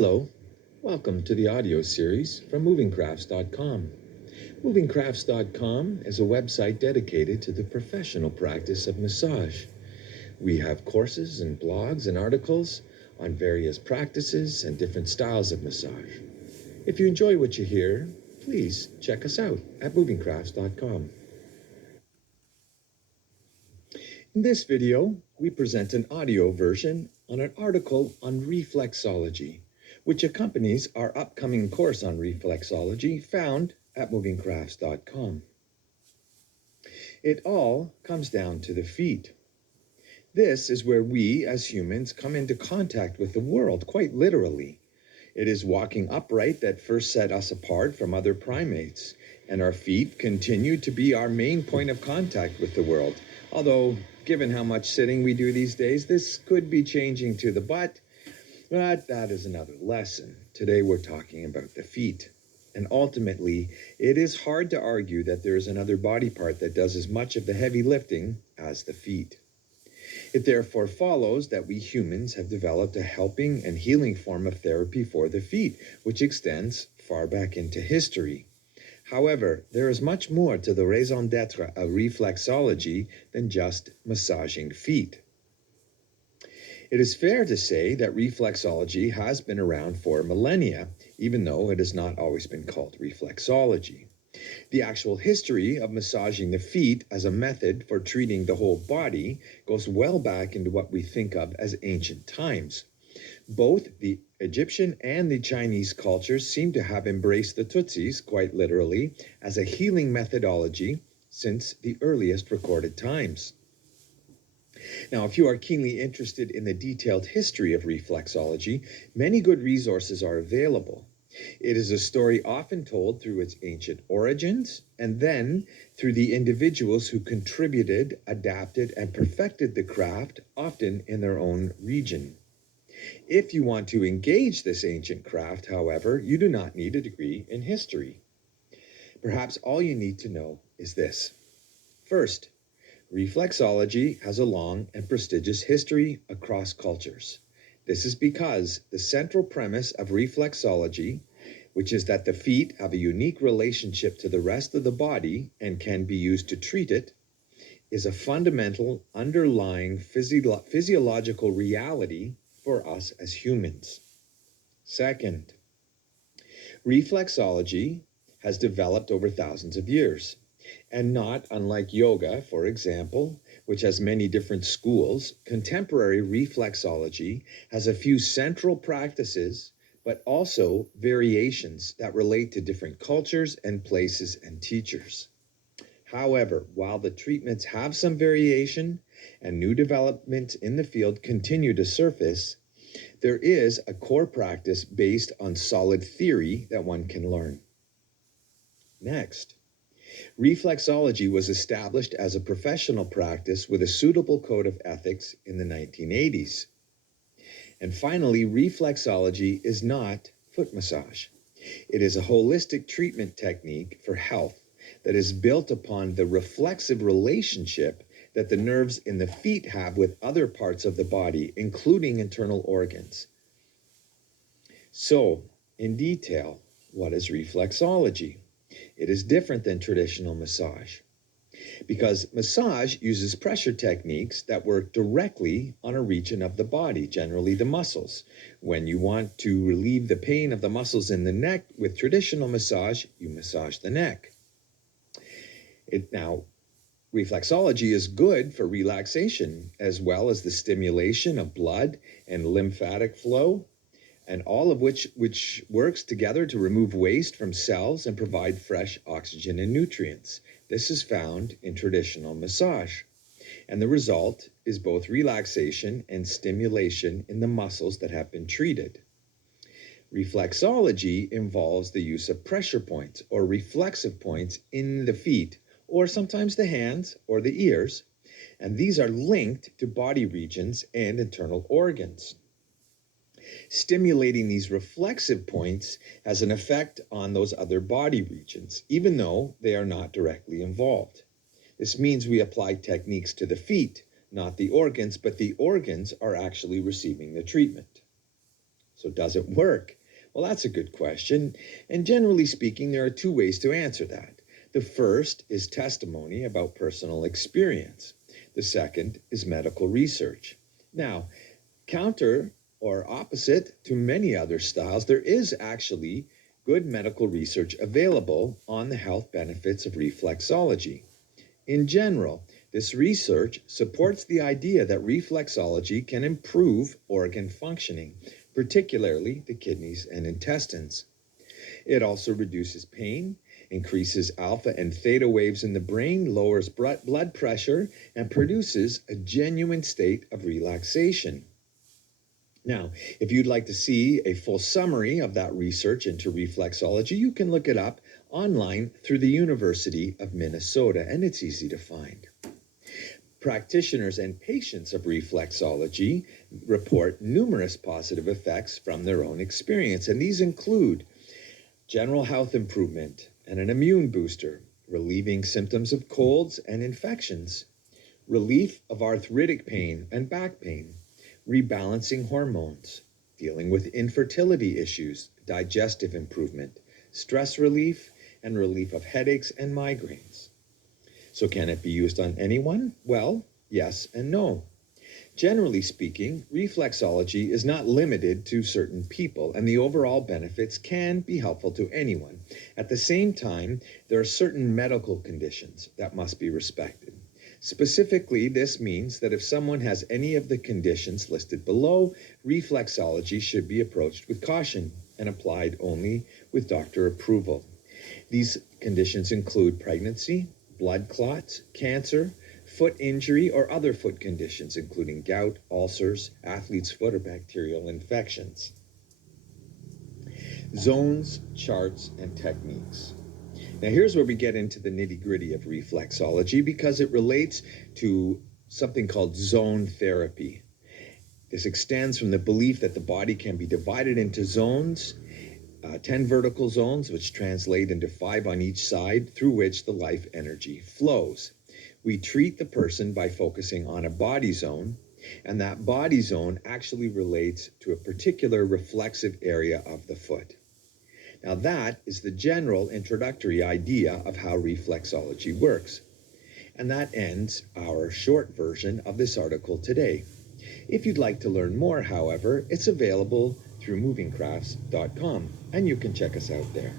Hello, welcome to the audio series from movingcrafts.com. Movingcrafts.com is a website dedicated to the professional practice of massage. We have courses and blogs and articles on various practices and different styles of massage. If you enjoy what you hear, please check us out at movingcrafts.com. In this video, we present an audio version on an article on reflexology, which accompanies our upcoming course on reflexology found at movingcrafts.com. It all comes down to the feet. This is where we as humans come into contact with the world, quite literally. It is walking upright that first set us apart from other primates, and our feet continue to be our main point of contact with the world. Although, given how much sitting we do these days, this could be changing to the butt, but that is another lesson. Today we're talking about the feet. And ultimately, it is hard to argue that there is another body part that does as much of the heavy lifting as the feet. It therefore follows that we humans have developed a helping and healing form of therapy for the feet, which extends far back into history. However, there is much more to the raison d'etre of reflexology than just massaging feet. It is fair to say that reflexology has been around for millennia, even though it has not always been called reflexology. The actual history of massaging the feet as a method for treating the whole body goes well back into what we think of as ancient times. Both the Egyptian and the Chinese cultures seem to have embraced the Tutsis, quite literally, as a healing methodology since the earliest recorded times. Now, if you are keenly interested in the detailed history of reflexology, many good resources are available. It is a story often told through its ancient origins and then through the individuals who contributed, adapted, and perfected the craft, often in their own region. If you want to engage this ancient craft, however, you do not need a degree in history. Perhaps all you need to know is this. First, reflexology has a long and prestigious history across cultures. This is because the central premise of reflexology, which is that the feet have a unique relationship to the rest of the body and can be used to treat it, is a fundamental underlying physiological reality for us as humans. Second, reflexology has developed over thousands of years, and not unlike yoga, for example, which has many different schools, contemporary reflexology has a few central practices, but also variations that relate to different cultures and places and teachers. However, while the treatments have some variation and new developments in the field continue to surface, there is a core practice based on solid theory that one can learn. Next, reflexology was established as a professional practice with a suitable code of ethics in the 1980s. And finally, reflexology is not foot massage. It is a holistic treatment technique for health that is built upon the reflexive relationship that the nerves in the feet have with other parts of the body, including internal organs. So, in detail, what is reflexology? It is different than traditional massage because massage uses pressure techniques that work directly on a region of the body, generally the muscles. When you want to relieve the pain of the muscles in the neck with traditional massage, you massage the neck. Now, reflexology is good for relaxation as well as the stimulation of blood and lymphatic flow, and all of which works together to remove waste from cells and provide fresh oxygen and nutrients. This is found in traditional massage. And the result is both relaxation and stimulation in the muscles that have been treated. Reflexology involves the use of pressure points or reflexive points in the feet, or sometimes the hands or the ears, and these are linked to body regions and internal organs. Stimulating these reflexive points has an effect on those other body regions, even though they are not directly involved. This means we apply techniques to the feet, not the organs, but the organs are actually receiving the treatment. So does it work? Well, that's a good question. And generally speaking, there are two ways to answer that. The first is testimony about personal experience. The second is medical research. Now, counter or opposite to many other styles, there is actually good medical research available on the health benefits of reflexology. In general, this research supports the idea that reflexology can improve organ functioning, particularly the kidneys and intestines. It also reduces pain, increases alpha and theta waves in the brain, lowers blood pressure, and produces a genuine state of relaxation. Now, if you'd like to see a full summary of that research into reflexology, you can look it up online through the University of Minnesota, and it's easy to find. Practitioners and patients of reflexology report numerous positive effects from their own experience, and these include general health improvement and an immune booster, relieving symptoms of colds and infections, relief of arthritic pain and back pain, rebalancing hormones, dealing with infertility issues, digestive improvement, stress relief, and relief of headaches and migraines. So can it be used on anyone? Well, yes and no. Generally speaking, reflexology is not limited to certain people, and the overall benefits can be helpful to anyone. At the same time, there are certain medical conditions that must be respected. Specifically, this means that if someone has any of the conditions listed below, reflexology should be approached with caution and applied only with doctor approval. These conditions include pregnancy, blood clots, cancer, foot injury, or other foot conditions, including gout, ulcers, athlete's foot, or bacterial infections. Zones, charts, and techniques. Now here's where we get into the nitty-gritty of reflexology because it relates to something called zone therapy. This extends from the belief that the body can be divided into zones, 10 vertical zones, which translate into 5 on each side, through which the life energy flows. We treat the person by focusing on a body zone, and that body zone actually relates to a particular reflexive area of the foot. Now that is the general introductory idea of how reflexology works. And that ends our short version of this article today. If you'd like to learn more, however, it's available through movingcrafts.com, and you can check us out there.